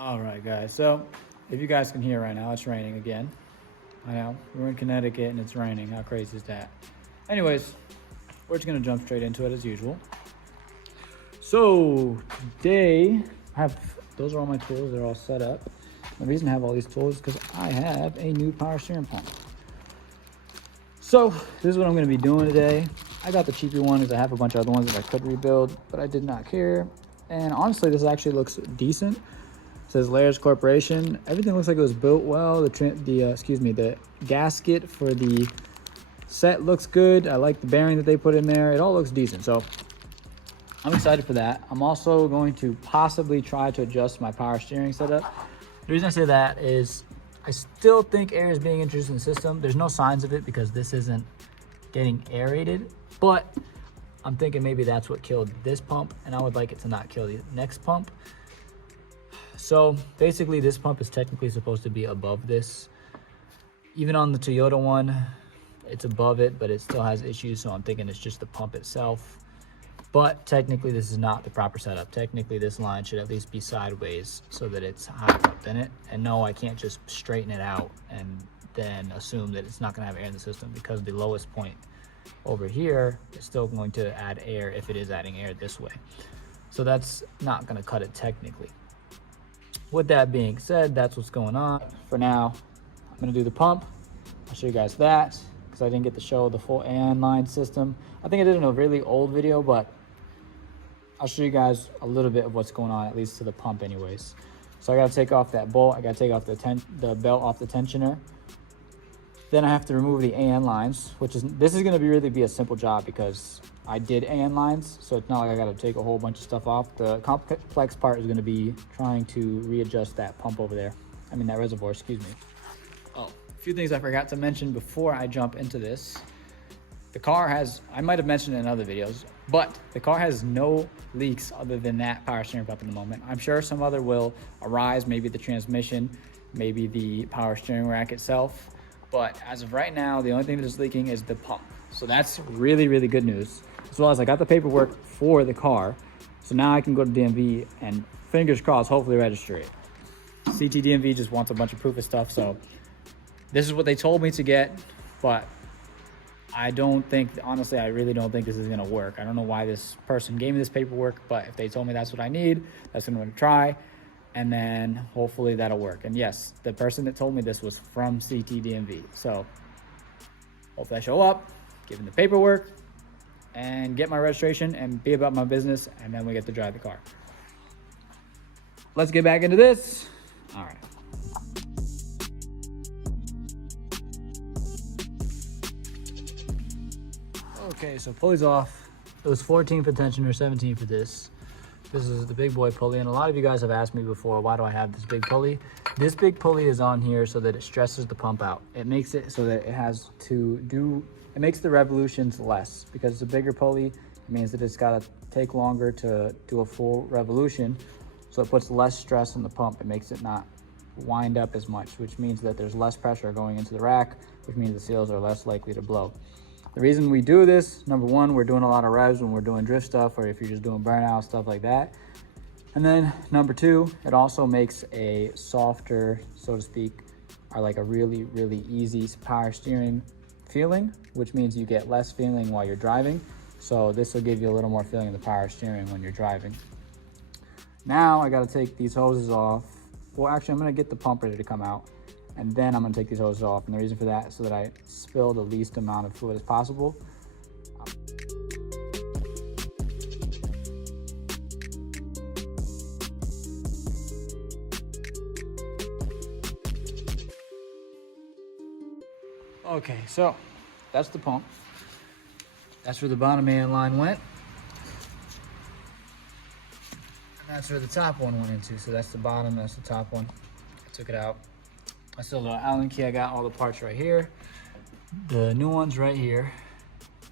All right, guys. So if you guys can hear right now, it's raining again. I know we're in Connecticut and it's raining. How crazy is that? Anyways, we're just gonna jump straight into it as usual. So today those are all my tools. They're all set up. The reason I have all these tools is because I have a new power steering pump. So this is what I'm going to be doing today. I got the cheaper one because I have a bunch of other ones that I could rebuild, but I did not care. And honestly, this actually looks decent. It says Layers Corporation. Everything looks like it was built well. The gasket for the set looks good. I like the bearing that they put in there. It all looks decent. So I'm excited for that. I'm also going to possibly try to adjust my power steering setup. The reason I say that is I still think air is being introduced in the system. There's no signs of it because this isn't getting aerated, but I'm thinking maybe that's what killed this pump, and I would like it to not kill the next pump. So basically this pump is technically supposed to be above this. Even on the Toyota one, it's above it, but it still has issues, so I'm thinking it's just the pump itself. But technically this is not the proper setup. Technically this line should at least be sideways so that it's higher up than it. And no, I can't just straighten it out and then assume that it's not gonna have air in the system, because the lowest point over here is still going to add air if it is adding air this way. So that's not gonna cut it technically. With that being said, that's what's going on. For now, I'm gonna do the pump. I'll show you guys that, because I didn't get to show the full AN line system. I think I did in a really old video, but I'll show you guys a little bit of what's going on, at least to the pump anyways. So I gotta take off that bolt. I gotta take off the belt off the tensioner. Then I have to remove the AN lines, this is gonna really be a simple job because I did AN lines. So it's not like I gotta take a whole bunch of stuff off. The complex part is gonna be trying to readjust that pump over there. I mean, that reservoir, excuse me. Oh, a few things I forgot to mention before I jump into this. The car has, I might have mentioned it in other videos, but the car has no leaks other than that power steering pump in the moment. I'm sure some other will arise, maybe the transmission, maybe the power steering rack itself. But as of right now, the only thing that is leaking is the pump. So that's really, really good news. As well as I got the paperwork for the car. So now I can go to DMV and fingers crossed, hopefully register it. CT DMV just wants a bunch of proof of stuff. So this is what they told me to get, but I don't think, honestly, I really don't think this is gonna work. I don't know why this person gave me this paperwork, but if they told me that's what I need, that's what I'm gonna try, and then hopefully that'll work. And yes, the person that told me this was from CT DMV. So hopefully I show up, give them the paperwork, and get my registration and be about my business, and then we get to drive the car. Let's get back into this. All right. Okay, so pulley's off. It was 14 for tensioner, 17 for this. This is the big boy pulley, and a lot of you guys have asked me before, why do I have this big pulley? This big pulley is on here so that it stresses the pump out. It makes it so that it makes the revolutions less, because it's a bigger pulley. It means that it's gotta take longer to do a full revolution. So it puts less stress on the pump. It makes it not wind up as much, which means that there's less pressure going into the rack, which means the seals are less likely to blow. The reason we do this, number one, we're doing a lot of revs when we're doing drift stuff, or if you're just doing burnout, stuff like that. And then number two, it also makes a softer, so to speak, or like a really, really easy power steering feeling, which means you get less feeling while you're driving. So this will give you a little more feeling of the power steering when you're driving. Now I gotta take these hoses off. Well, actually, I'm gonna get the pump ready to come out, and then I'm gonna take these hoses off. And the reason for that is so that I spill the least amount of fluid as possible. Okay, so that's the pump. That's where the bottom AN line went. And that's where the top one went into. So that's the bottom, that's the top one. I took it out. I still have an Allen key. I got all the parts right here. The new one's right here.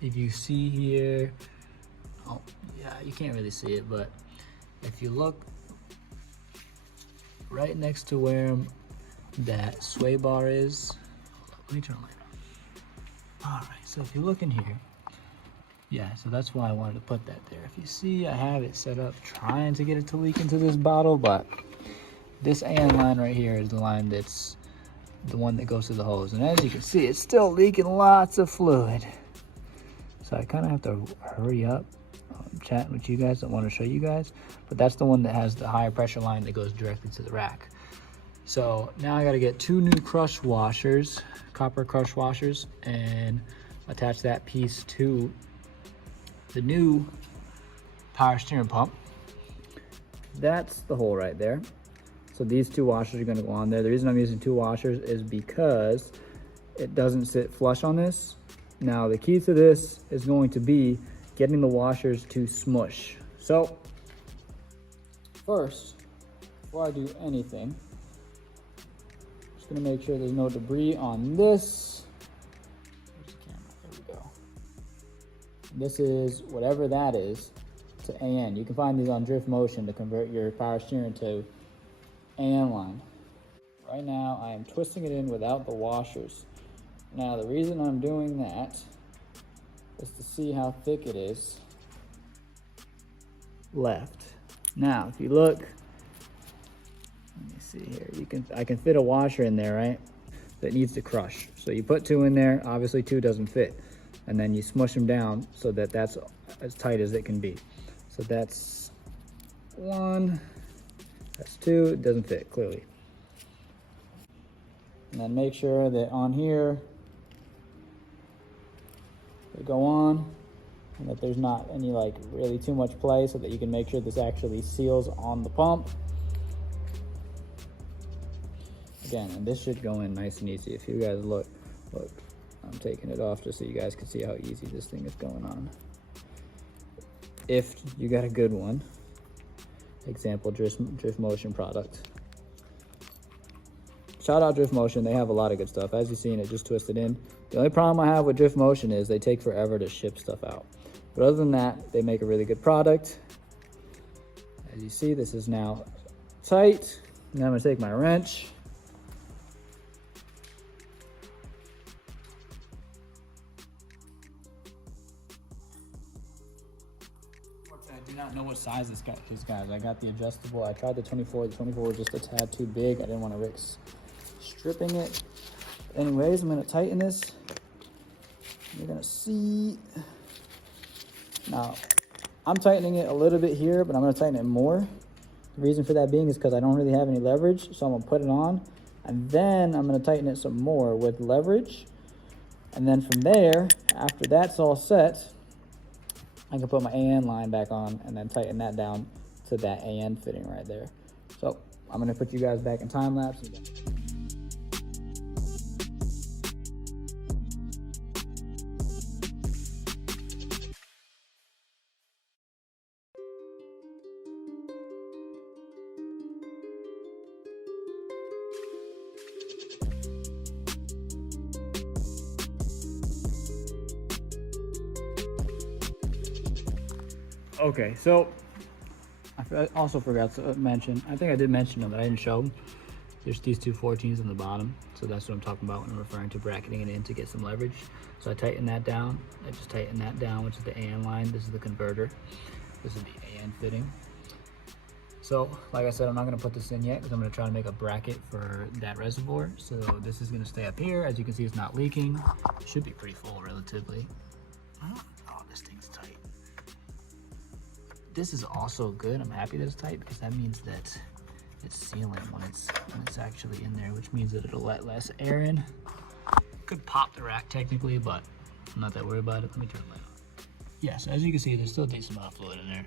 If you see here, oh yeah, you can't really see it, but if you look right next to where that sway bar is, let me turn the light on. All right, so if you look in here, yeah, so that's why I wanted to put that there. If you see, I have it set up trying to get it to leak into this bottle, but This AN line right here is the line that's the one that goes to the hose. And as you can see, it's still leaking lots of fluid. So I kind of have to hurry up. I'm chatting with you guys. I want to show you guys. But that's the one that has the higher pressure line that goes directly to the rack. So now I got to get 2 new crush washers, copper crush washers, and attach that piece to the new power steering pump. That's the hole right there. So these 2 washers are going to go on there. The reason I'm using 2 washers is because it doesn't sit flush on this. Now the key to this is going to be getting the washers to smush. So first, before I do anything, I'm just going to make sure there's no debris on this. Where's the camera? There we go. This is whatever that is to AN. You can find these on Drift Motion to convert your power steering to AN line. Right now I am twisting it in without the washers. Now the reason I'm doing that is to see how thick it is left. Now if you look, let me see here, I can fit a washer in there, right? That needs to crush. So you put 2 in there, obviously 2 doesn't fit. And then you smush them down so that that's as tight as it can be. So that's 1, that's 2, it doesn't fit, clearly. And then make sure that on here, they go on, and that there's not any like really too much play so that you can make sure this actually seals on the pump. Again, and this should go in nice and easy. If you guys look, I'm taking it off just so you guys can see how easy this thing is going on. If you got a good one. Example, Drift Motion product. Shout out Drift Motion, they have a lot of good stuff. As you've seen, it just twisted in. The only problem I have with Drift Motion is they take forever to ship stuff out. But other than that, they make a really good product. As you see, this is now tight. Now I'm gonna take my wrench. I do not know what size this guy is, guys. I got the adjustable. I tried the 24. The 24 was just a tad too big. I didn't want to risk stripping it. Anyways, I'm going to tighten this. You're going to see. Now, I'm tightening it a little bit here, but I'm going to tighten it more. The reason for that being is because I don't really have any leverage. So I'm going to put it on. And then I'm going to tighten it some more with leverage. And then from there, after that's all set, I can put my AN line back on and then tighten that down to that AN fitting right there. So I'm gonna put you guys back in time lapse. Okay, so I also forgot to mention, I think I did mention them, but I didn't show them. There's these 2 14s on the bottom, so that's what I'm talking about when I'm referring to bracketing it in to get some leverage. So I tighten that down, I just tighten that down, which is the AN line. This is the converter, this is the AN fitting. So like I said, I'm not going to put this in yet because I'm going to try to make a bracket for that reservoir. So this is going to stay up here. As you can see, it's not leaking. It should be pretty full relatively. Oh, this thing's tight. This is also good. I'm happy that it's tight because that means that it's sealing when it's actually in there, which means that it'll let less air in. Could pop the rack technically, but I'm not that worried about it. Let me turn the light on. Yes, as you can see, there's still a decent amount of fluid in there.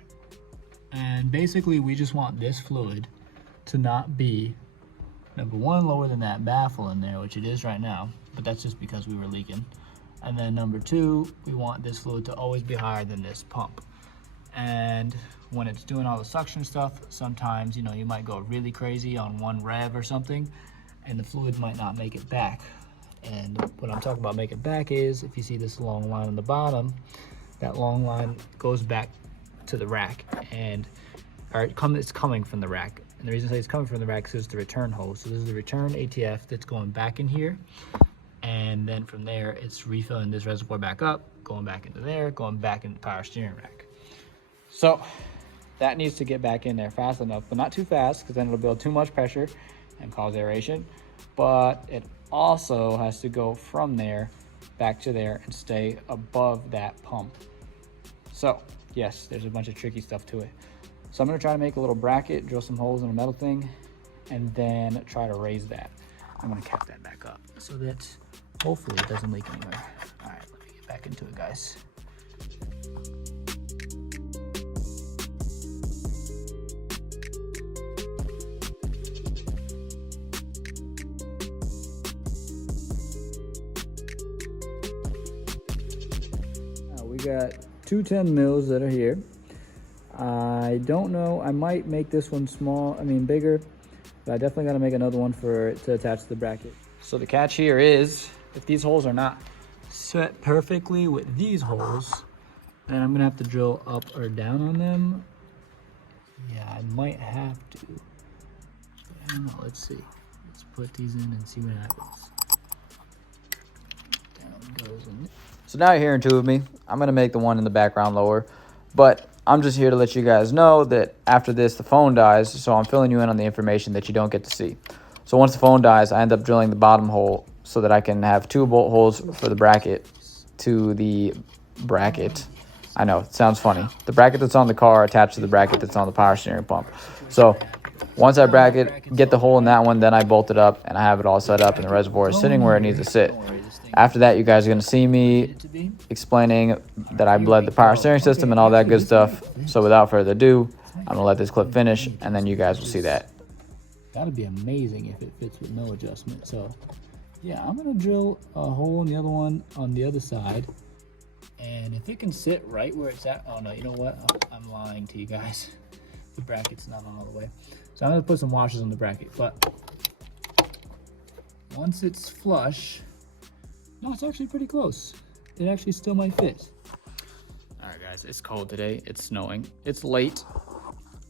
And basically, we just want this fluid to not be, number 1, lower than that baffle in there, which it is right now, but that's just because we were leaking. And then number 2, we want this fluid to always be higher than this pump. And when it's doing all the suction stuff, sometimes, you know, you might go really crazy on 1 rev or something, and the fluid might not make it back. And what I'm talking about make it back is, if you see this long line on the bottom, that long line goes back to the rack, and it's coming from the rack. And the reason I say it's coming from the rack is it's the return hose. So this is the return ATF that's going back in here, and then from there it's refilling this reservoir back up, going back into there, going back into the power steering rack. So that needs to get back in there fast enough, but not too fast, because then it'll build too much pressure and cause aeration. But it also has to go from there back to there and stay above that pump. So yes, there's a bunch of tricky stuff to it. So I'm gonna try to make a little bracket, drill some holes in a metal thing, and then try to raise that. I'm gonna cap that back up so that hopefully it doesn't leak anywhere. All right, let me get back into it, guys. We got two 10 mils that are here. I don't know, I might make this one bigger, but I definitely gotta make another one for it to attach to the bracket. So the catch here is, if these holes are not set perfectly with these holes, then I'm gonna have to drill up or down on them. Yeah, I might have to. I don't know, let's see. Let's put these in and see what happens. Down goes in. So now you're hearing two of me. I'm gonna make the one in the background lower, but I'm just here to let you guys know that after this, the phone dies, so I'm filling you in on the information that you don't get to see. So once the phone dies, I end up drilling the bottom hole so that I can have 2 bolt holes for the bracket to the bracket. I know, it sounds funny. The bracket that's on the car attached to the bracket that's on the power steering pump. So once I bracket, get the hole in that one, then I bolt it up and I have it all set up and the reservoir is sitting where it needs to sit. After that, you guys are going to see me explaining that I bled the power steering system and all that good stuff. So without further ado, I'm going to let this clip finish and then you guys will see that. That'd be amazing if it fits with no adjustment. So yeah, I'm going to drill a hole in the other one on the other side. And if it can sit right where it's at, oh no, you know what? Oh, I'm lying to you guys. The bracket's not on all the way. So I'm going to put some washers on the bracket, but once it's flush, no, it's actually pretty close. It actually still might fit. All right, guys, it's cold today. It's snowing. It's late.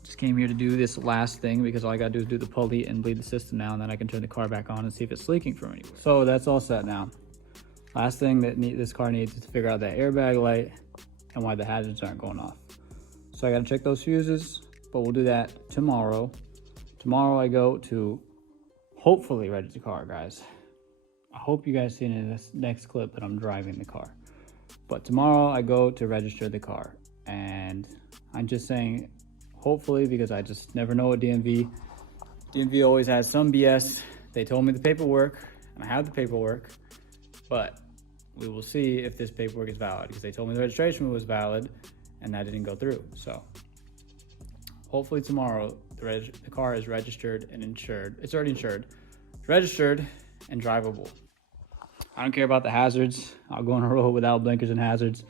Just came here to do this last thing because all I gotta do is do the pulley and bleed the system now, and then I can turn the car back on and see if it's leaking from anywhere. So that's all set now. Last thing that this car needs is to figure out that airbag light and why the hazards aren't going off. So I gotta check those fuses, but we'll do that tomorrow. Tomorrow I go to hopefully register the car, guys. I hope you guys see in this next clip that I'm driving the car. But tomorrow I go to register the car. And I'm just saying, hopefully, because I just never know what DMV always has some BS. They told me the paperwork, and I have the paperwork. But we will see if this paperwork is valid, because they told me the registration was valid, and that didn't go through. So hopefully tomorrow, the car is registered and insured. It's already insured, registered, and drivable. I don't care about the hazards. I'll go on a road without blinkers and hazards.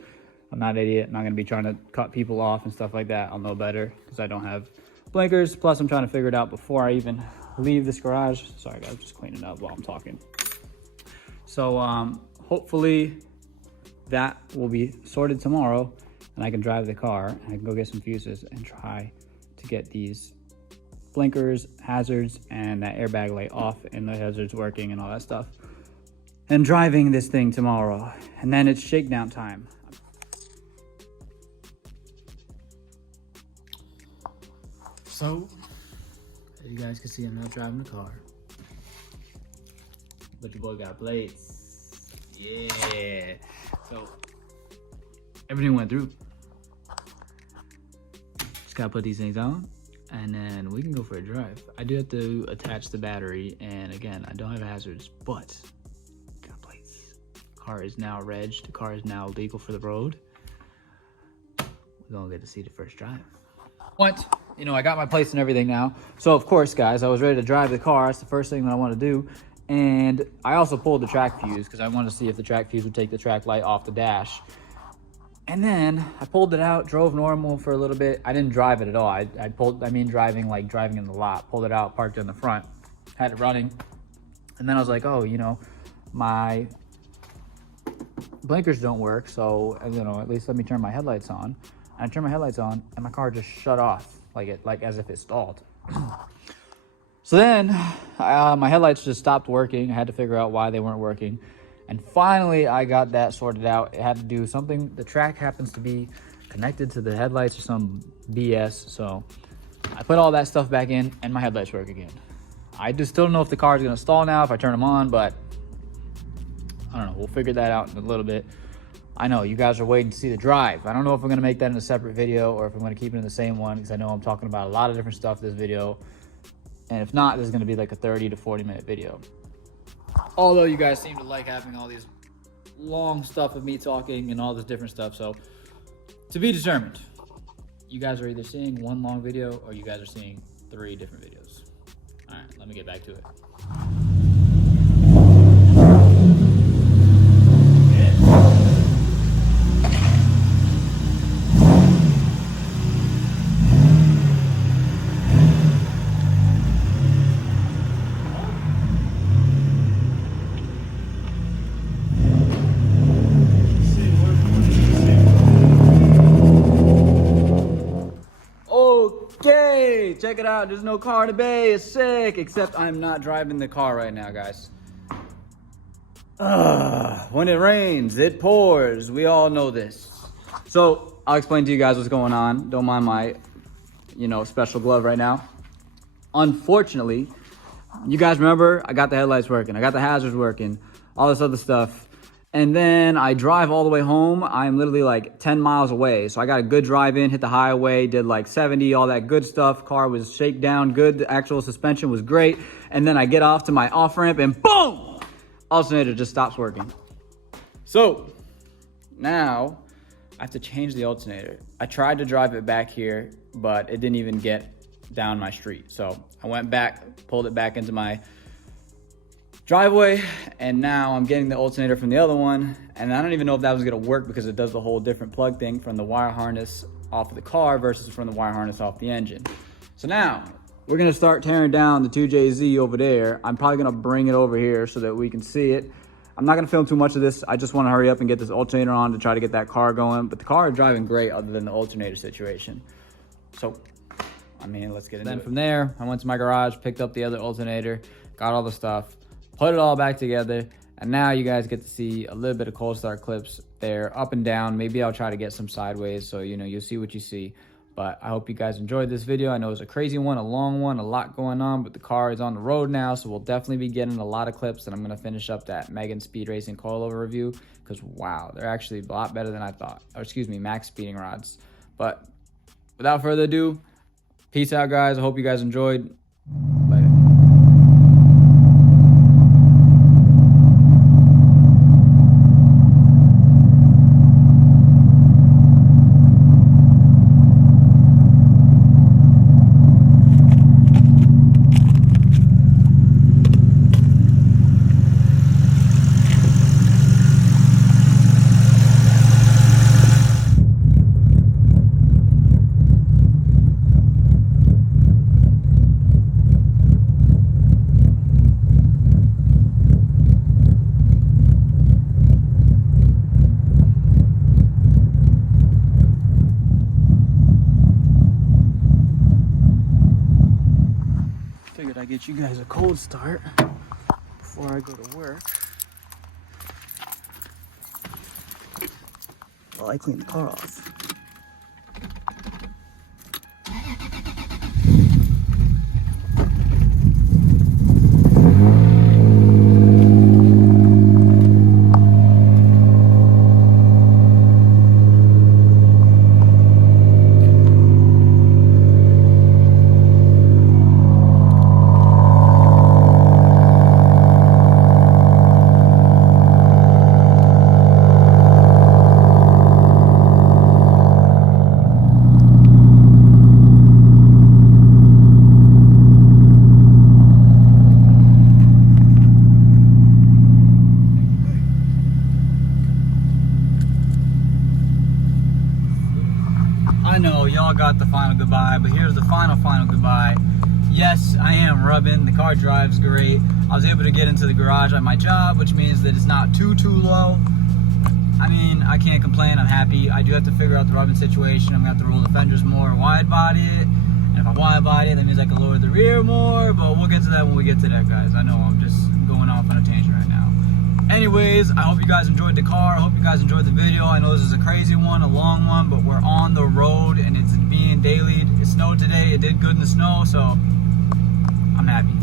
I'm not an idiot. I'm not gonna be trying to cut people off and stuff like that. I'll know better because I don't have blinkers. Plus I'm trying to figure it out before I even leave this garage. Sorry guys, just cleaning up while I'm talking. So hopefully that will be sorted tomorrow and I can drive the car and I can go get some fuses and try to get these blinkers, hazards, and that airbag light off and the hazards working and all that stuff. And driving this thing tomorrow. And then it's shakedown time. So, as you guys can see, I'm not driving the car. But your boy got plates. Yeah. So, everything went through. Just gotta put these things on. And then we can go for a drive. I do have to attach the battery. And again, I don't have hazards, but got plates. Car is now regged. The car is now legal for the road. We're gonna get to see the first drive. What? You know, I got my plates and everything now. So of course, guys, I was ready to drive the car. That's the first thing that I want to do. And I also pulled the track fuse because I wanted to see if the track fuse would take the track light off the dash. And then I pulled it out, drove normal for a little bit. I didn't drive it at all. I mean driving like driving in the lot. Pulled it out, parked it in the front, had it running. And then I was like, oh, you know, my blinkers don't work. So, you know, at least let me turn my headlights on. And I turned my headlights on and my car just shut off like as if it stalled. So then my headlights just stopped working. I had to figure out why they weren't working. And finally, I got that sorted out. It had to do something. The track happens to be connected to the headlights or some BS. So I put all that stuff back in and my headlights work again. I just still don't know if the car is going to stall now if I turn them on, but I don't know. We'll figure that out in a little bit. I know you guys are waiting to see the drive. I don't know if I'm going to make that in a separate video or if I'm going to keep it in the same one, because I know I'm talking about a lot of different stuff this video. And if not, this is going to be like a 30 to 40 minute video. Although you guys seem to like having all these long stuff of me talking and all this different stuff. So to be determined. You guys are either seeing one long video or you guys are seeing 3 different videos. All right, let me get back to it. Okay, check it out. There's no car in the bay. It's sick, except I'm not driving the car right now, guys. When it rains, it pours. We all know this. So I'll explain to you guys what's going on. Don't mind my, special glove right now. Unfortunately, you guys remember I got the headlights working. I got the hazards working, all this other stuff. And then I drive all the way home. I'm literally like 10 miles away. So I got a good drive in, hit the highway, did like 70, all that good stuff. Car was shakedown good. The actual suspension was great. And then I get off to my off ramp and boom, alternator just stops working. So now I have to change the alternator. I tried to drive it back here, but it didn't even get down my street. So I went back, pulled it back into my driveway, and now I'm getting the alternator from the other one, and I don't even know if that was gonna work because it does the whole different plug thing from the wire harness off of the car versus from the wire harness off the engine. So now we're gonna start tearing down the 2JZ over there. I'm probably gonna bring it over here so that we can see it. I'm not gonna film too much of this. I just wanna hurry up and get this alternator on to try to get that car going, but the car is driving great other than the alternator situation. So, I mean, let's get into it. Then from there, I went to my garage, picked up the other alternator, got all the stuff, put it all back together, and now you guys get to see a little bit of cold start clips there, up and down. Maybe I'll try to get some sideways, so you'll see what you see. But I hope you guys enjoyed this video. I know it's a crazy one, a long one, a lot going on, but the car is on the road now, so we'll definitely be getting a lot of clips, and I'm gonna finish up that Megan Speed Racing coilover review, because wow, they're actually a lot better than I thought. Or excuse me, max speeding rods. But without further ado, peace out, guys. I hope you guys enjoyed. Later. Figured I'd get you guys a cold start before I go to work. While I clean the car off. I know y'all got the final goodbye, but here's the final goodbye. Yes, I am rubbing. The car drives great. I was able to get into the garage at my job, which means that it's not too low. I mean, I can't complain. I'm happy. I do have to figure out the rubbing situation. I'm gonna have to roll the fenders more, wide body it. And if I wide body it, that means I can lower the rear more, but we'll get to that when we get to that, guys. I know I'm just going off on a tangent right now. Anyways, I hope you guys enjoyed the car. I hope you guys enjoyed the video. I know this is a crazy one, a long one, but we're on the road and it's being being dailied. It snowed today. It did good in the snow, so I'm happy.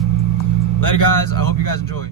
Later, guys. I hope you guys enjoy.